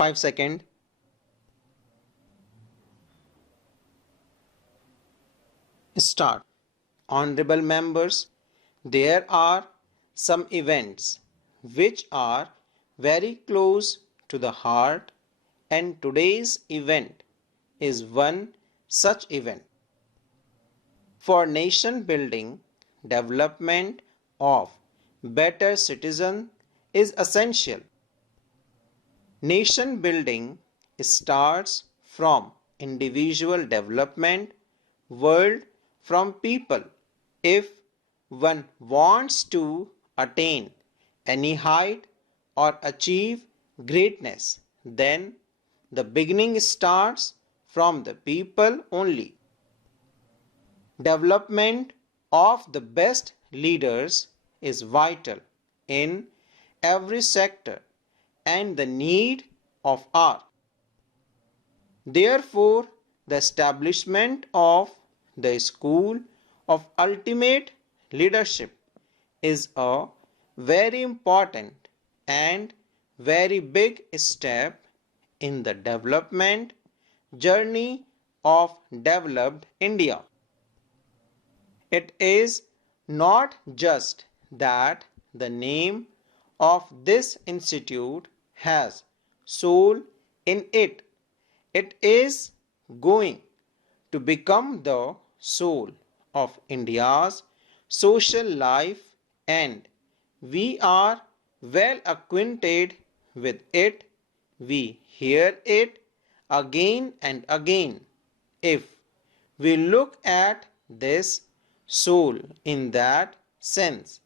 5 seconds. Start. Honorable members, there are some events which are very close to the heart, and today's event is one such event. For nation building, development of better citizen is essential. Nation building starts from individual development, world from people. If one wants to attain any height or achieve greatness, then the beginning starts from the people only. Development of the best leaders is vital in every sector and the need of art. Therefore, the establishment of the School of Ultimate Leadership is a very important and very big step in the development journey of developed India. It is not just that the name of this institute has soul in it. It is going to become the soul of India's social life, and we are well acquainted with it. We hear it again and again. If we look at this soul in that sense,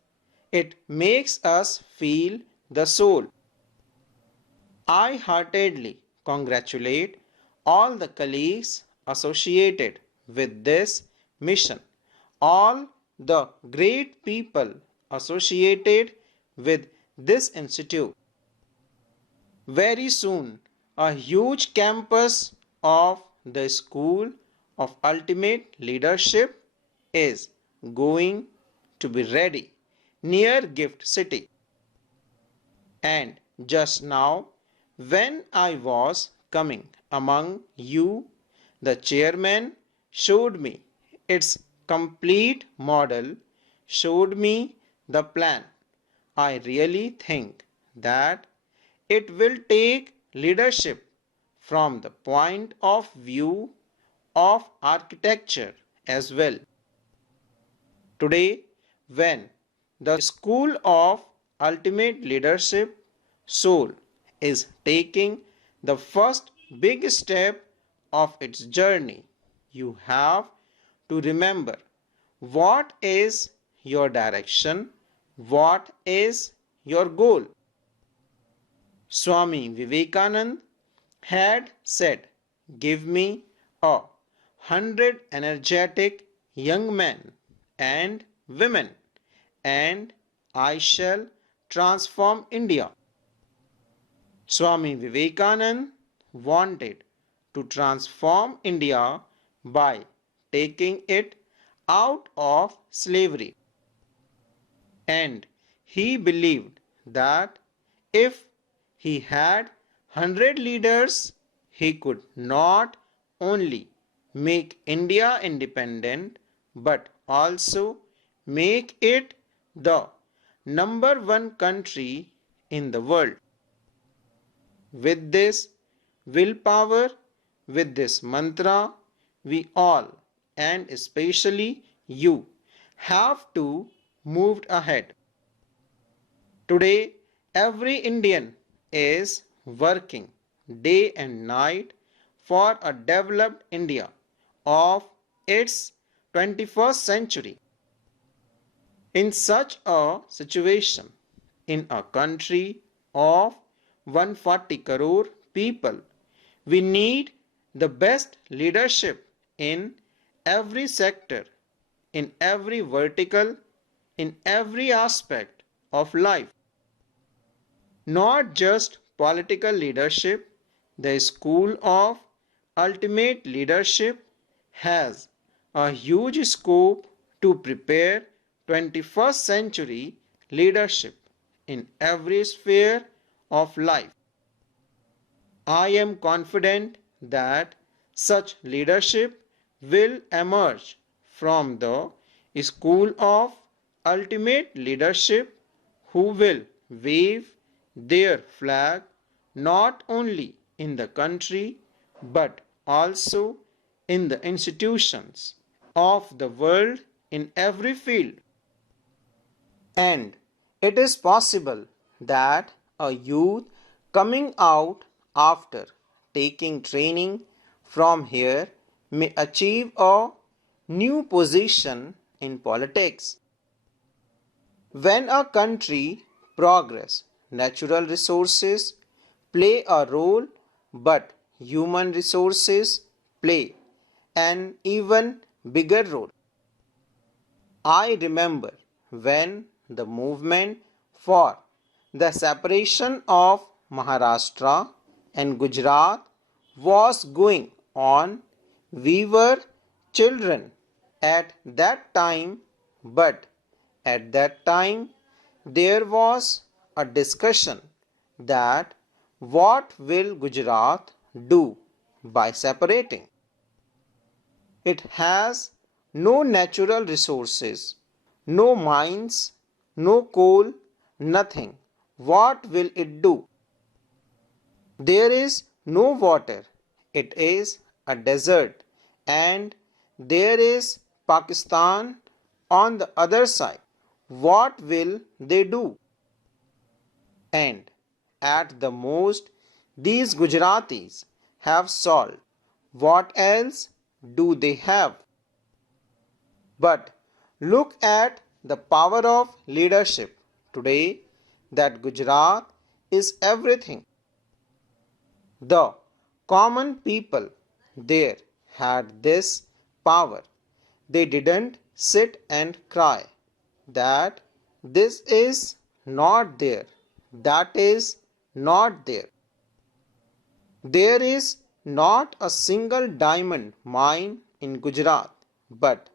it makes us feel the soul. I heartedly congratulate all the colleagues associated with this mission, all the great people associated with this institute. Very soon, a huge campus of the School of Ultimate Leadership is going to be ready near Gift City. And just now, when I was coming among you, the chairman showed me its complete model, showed me the plan. I really think that it will take leadership from the point of view of architecture as well. Today, when the School of Ultimate Leadership Soul is taking the first big step of its journey, you have to remember what is your direction, what is your goal. Swami Vivekananda had said, "Give me 100 energetic young men and women, and I shall transform India." Swami Vivekananda wanted to transform India by taking it out of slavery. And he believed that if he had 100 leaders, he could not only make India independent but also make it the number one country in the world. With this willpower, with this mantra, we all, and especially you, have to move ahead. Today, every Indian is working day and night for a developed India of its 21st century. In such a situation, in a country of 140 crore people, we need the best leadership in every sector, in every vertical, in every aspect of life. Not just political leadership, the School of Ultimate Leadership has a huge scope to prepare 21st century leadership in every sphere of life. I am confident that such leadership will emerge from the school of ultimate leadership who will wave their flag not only in the country but also in the institutions of the world in every field. And it is possible that a youth coming out after taking training from here may achieve a new position in politics. When a country progress, natural resources play a role, but human resources play an even bigger role. I remember when the movement for the separation of Maharashtra and Gujarat was going on. We were children at that time, but at that time there was a discussion that what will Gujarat do by separating? It has no natural resources, no mines, no coal, nothing. What will it do? There is no water. It is a desert. And there is Pakistan on the other side. What will they do? And at the most, these Gujaratis have salt. What else do they have? But look at the power of leadership today that Gujarat is everything. The common people there had this power. They didn't sit and cry that this is not there, that is not there. There is not a single diamond mine in Gujarat, but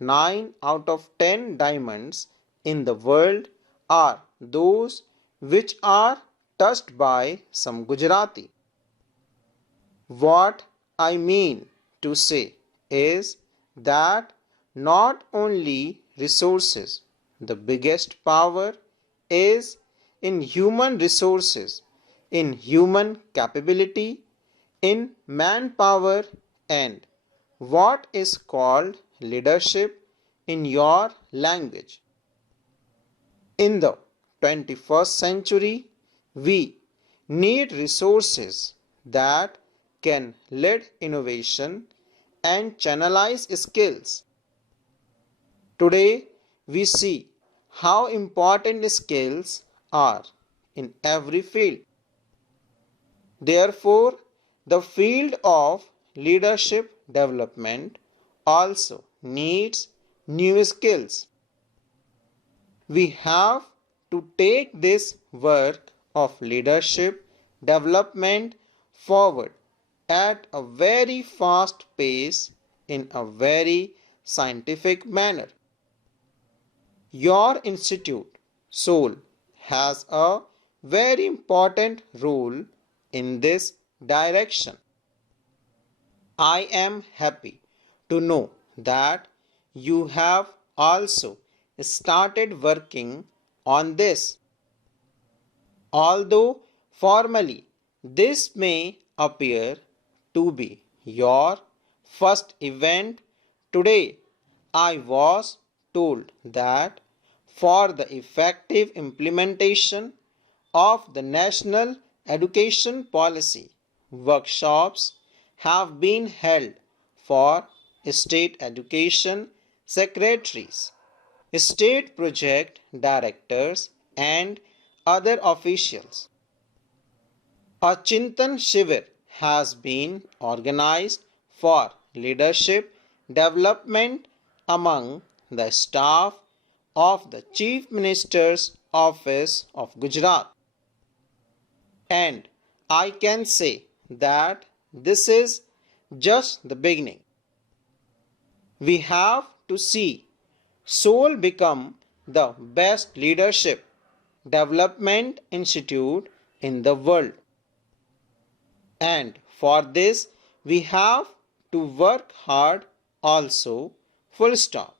9 out of 10 diamonds in the world are those which are touched by some Gujarati. What I mean to say is that not only resources, the biggest power is in human resources, in human capability, in manpower, and what is called leadership in your language. In the 21st century, we need resources that can lead innovation and channelize skills. Today, we see how important skills are in every field. Therefore, the field of leadership development also needs new skills. We have to take this work of leadership development forward at a very fast pace in a very scientific manner. Your institute, SOUL, has a very important role in this direction. I am happy to know that you have also started working on this. Although formally this may appear to be your first event, today I was told that for the effective implementation of the National Education Policy, workshops have been held for state education secretaries, state project directors, and other officials. A Chintan Shivir has been organized for leadership development among the staff of the Chief Minister's Office of Gujarat. And I can say that this is just the beginning. We have to see SOUL become the best leadership development institute in the world. And for this we have to work hard also. Full stop.